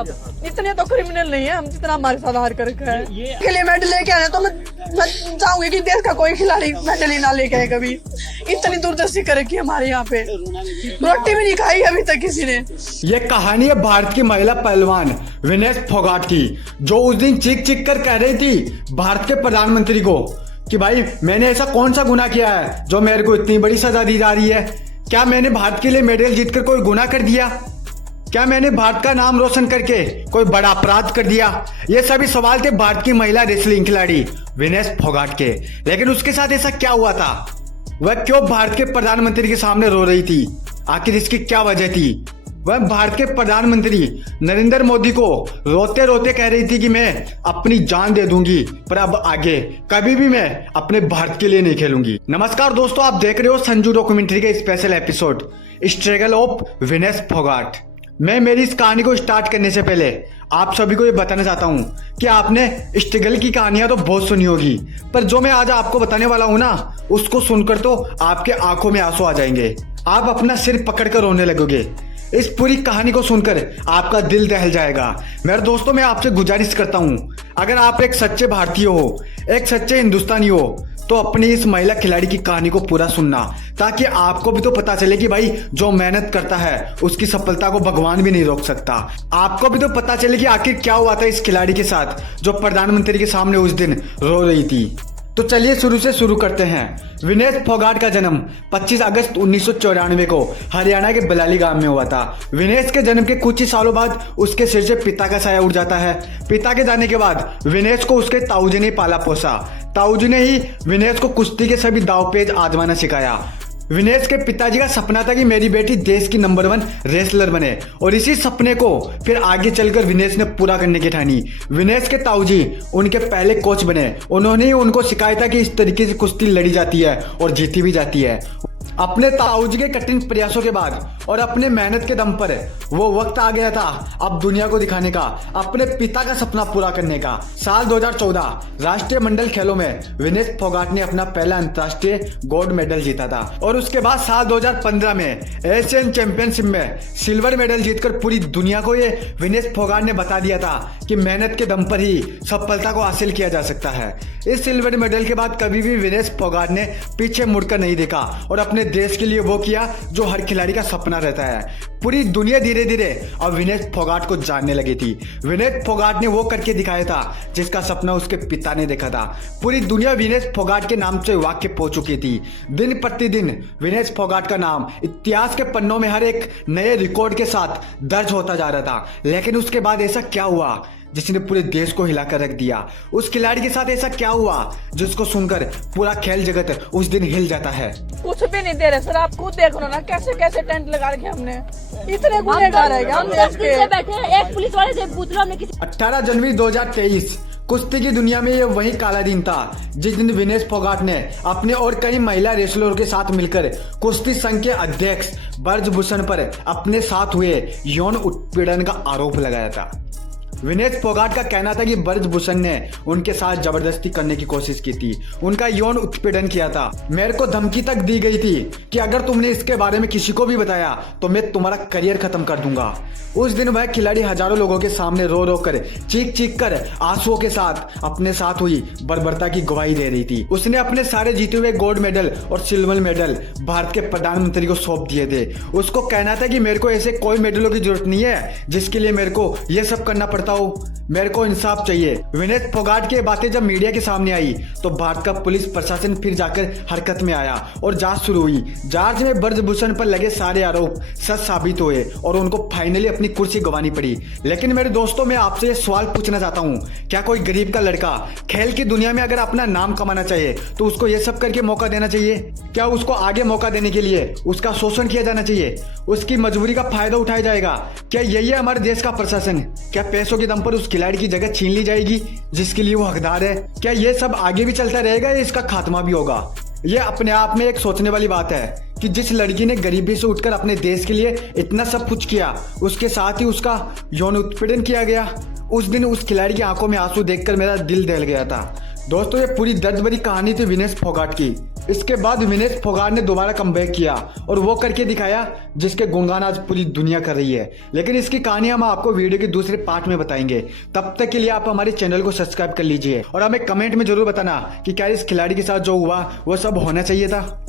आप? इतने तो क्रिमिनल नहीं है हम जितना हमारे साथ हार कर रखा है। के लिए मेडल लेके आए तो मैं चाहूंगी कि देश का कोई खिलाड़ी मेडल ही ना लेके आए कभी। इतनी दूरदर्शी कर रखी है हमारे यहाँ पे, रोटी भी नहीं खाई अभी तक किसी ने। ये कहानी है भारत की महिला पहलवान विनेश फोगाट की, जो उस दिन चीख चीख कर कह रही थी भारत के प्रधानमंत्री को कि भाई मैंने ऐसा कौन सा गुनाह किया है जो मेरे को इतनी बड़ी सजा दी जा रही है। क्या मैंने भारत के लिए मेडल जीतकर कोई गुनाह कर दिया? क्या मैंने भारत का नाम रोशन करके कोई बड़ा अपराध कर दिया? ये सभी सवाल थे भारत की महिला रेसलिंग खिलाड़ी विनेश फोगाट के। लेकिन उसके साथ ऐसा क्या हुआ था? वह क्यों भारत के प्रधानमंत्री के सामने रो रही थी? आखिर इसकी क्या वजह थी? वह भारत के प्रधानमंत्री नरेंद्र मोदी को रोते रोते कह रही थी कि मैं अपनी जान दे दूंगी, पर अब आगे कभी भी मैं अपने भारत के लिए नहीं खेलूंगी। नमस्कार दोस्तों, आप देख रहे हो संजू डॉक्यूमेंट्री के special episode struggle of Vinesh Phogat. मैं मेरी इस कहानी को स्टार्ट करने से पहले आप सभी को ये बताना चाहता हूँ कि आपने स्ट्रगल की कहानियां तो बहुत सुनी होगी, पर जो मैं आज आपको बताने वाला हूँ ना, उसको सुनकर तो आपके आंखों में आंसू आ जाएंगे। आप अपना सिर पकड़कर रोने लगोगे। इस पूरी कहानी को सुनकर आपका दिल दहल जाएगा। मेरे दोस्तों, मैं आपसे गुजारिश करता हूँ, अगर आप एक सच्चे भारतीय हो, एक सच्चे हिंदुस्तानी हो, तो अपनी इस महिला खिलाड़ी की कहानी को पूरा सुनना, ताकि आपको भी तो पता चले कि भाई जो मेहनत करता है उसकी सफलता को भगवान भी नहीं रोक सकता। आपको भी तो पता चले कि आखिर क्या हुआ था इस खिलाड़ी के साथ जो प्रधानमंत्री के सामने उस दिन रो रही थी। तो चलिए शुरू से शुरू करते हैं। विनेश फोगाट का जन्म 25 अगस्त 1994 को हरियाणा के बलाली गांव में हुआ था। विनेश के जन्म के कुछ ही सालों बाद उसके सिर से पिता का साया उड़ जाता है। पिता के जाने के बाद विनेश को उसके ताऊजी ने पाला पोसा। ताऊजी ने ही विनेश को कुश्ती के सभी दांवपेच आजमाना सिखाया। विनेश के पिताजी का सपना था कि मेरी बेटी देश की नंबर 1 रेसलर बने, और इसी सपने को फिर आगे चलकर विनेश ने पूरा करने की ठानी। विनेश के ताऊजी उनके पहले कोच बने। उन्होंने ही उनको सिखाया था कि इस तरीके से कुश्ती लड़ी जाती है और जीती भी जाती है। अपने ताऊजी के कठिन प्रयासों के बाद और अपने मेहनत के दम पर वो वक्त आ गया था अब दुनिया को दिखाने का, अपने पिता का सपना पूरा करने का। साल 2014 राष्ट्रीय मंडल खेलों में विनेश फोगाट ने अपना पहला अंतर्राष्ट्रीय गोल्ड मेडल जीता था, और उसके बाद साल 2015 में एशियन चैंपियनशिप में सिल्वर मेडल जीतकर पूरी दुनिया को ये विनेश फोगाट ने बता दिया था कि मेहनत के दम पर ही सफलता को हासिल किया जा सकता है। इस सिल्वर मेडल के बाद कभी भी विनेश फोगाट ने पीछे मुड़कर नहीं देखा और अपने देश के लिए वो किया जो हर खिलाड़ी का सपना रहता है। पूरी दुनिया धीरे धीरे अब विनेश फोगाट को जानने लगी थी। विनेश फोगाट ने वो करके दिखाया था जिसका सपना उसके पिता ने देखा था। पूरी दुनिया विनेश फोगाट के नाम से वाकिफ हो चुकी थी। दिन प्रतिदिन विनेश फोगाट का नाम इतिहास के पन्नों में हर एक नए रिकॉर्ड के साथ दर्ज होता जा रहा था। लेकिन उसके बाद ऐसा क्या हुआ जिसने पूरे देश को हिलाकर रख दिया? उस खिलाड़ी के साथ ऐसा क्या हुआ जिसको सुनकर पूरा खेल जगत उस दिन हिल जाता है? कुछ भी नहीं दे रहे सर, आप खुद देख लो ना कैसे कैसे टेंट लगा रखे हमने। इतने गुनहगार है हम देश के। बैठे एक पुलिस वाले से पूछ लो हमने किसी 18 जनवरी 2023 कुश्ती की दुनिया में ये वही काला दिन था जिस दिन विनेश फोगाट ने अपने और कई महिला रेसलरों के साथ मिलकर कुश्ती संघ के अध्यक्ष ब्रजभूषण पर अपने साथ हुए यौन उत्पीड़न का आरोप लगाया था। विनेश फोगाट का कहना था कि ब्रजभूषण ने उनके साथ जबरदस्ती करने की कोशिश की थी, उनका यौन उत्पीड़न किया था। मेरे को धमकी तक दी गई थी कि अगर तुमने इसके बारे में किसी को भी बताया तो मैं तुम्हारा करियर खत्म कर दूंगा। उस दिन वह खिलाड़ी हजारों लोगों के सामने रो रो कर चीख चीख कर आंसुओं के साथ अपने साथ हुई बर्बरता की गवाही दे रही थी। उसने अपने सारे जीते हुए गोल्ड मेडल और सिल्वर मेडल भारत के प्रधानमंत्री को सौंप दिए थे। उसको कहना था कि मेरे को ऐसे कोई मेडलों की जरूरत नहीं है जिसके लिए मेरे को ये सब करना पड़ता हो, मेरे को इंसाफ चाहिए। विनेश फोगाट की बातें जब मीडिया के सामने आई तो भारत का पुलिस प्रशासन फिर जाकर हरकत में आया और जांच शुरू हुई। जांच में ब्रजभूषण पर लगे सारे आरोप सच साबित हुए और उनको फाइनली अपनी कुर्सी गंवानी पड़ी। लेकिन मेरे दोस्तों, मैं आपसे ये सवाल पूछना चाहता हूँ, क्या कोई गरीब का लड़का खेल की दुनिया में अगर अपना नाम कमाना चाहिए तो उसको ये सब करके मौका देना चाहिए? क्या उसको आगे मौका देने के लिए उसका शोषण किया जाना चाहिए? उसकी मजबूरी का फायदा उठाया जाएगा? क्या यही है हमारे देश का प्रशासन? क्या पैसों के दम पर उस खिलाड़ी की जगह छीन ली जाएगी जिसके लिए वो हकदार है? क्या ये सब आगे भी चलता रहेगा या इसका खात्मा भी होगा? ये अपने आप में एक सोचने वाली बात है कि जिस लड़की ने गरीबी से उठकर अपने देश के लिए इतना सब कुछ किया, उसके साथ ही उसका यौन उत्पीड़न किया गया। उस दिन उस खिलाड़ी की आंखों में आंसू देखकर मेरा दिल दहल गया था। दोस्तों ये पूरी दर्द भरी कहानी थी विनेश फोगाट की। इसके बाद विनेश फोगाट ने दोबारा कमबैक किया और वो करके दिखाया जिसके गुणगान आज पूरी दुनिया कर रही है। लेकिन इसकी कहानी हम आपको वीडियो के दूसरे पार्ट में बताएंगे। तब तक के लिए आप हमारे चैनल को सब्सक्राइब कर लीजिए और हमें कमेंट में जरूर बताना कि क्या इस खिलाड़ी के साथ जो हुआ वो सब होना चाहिए था।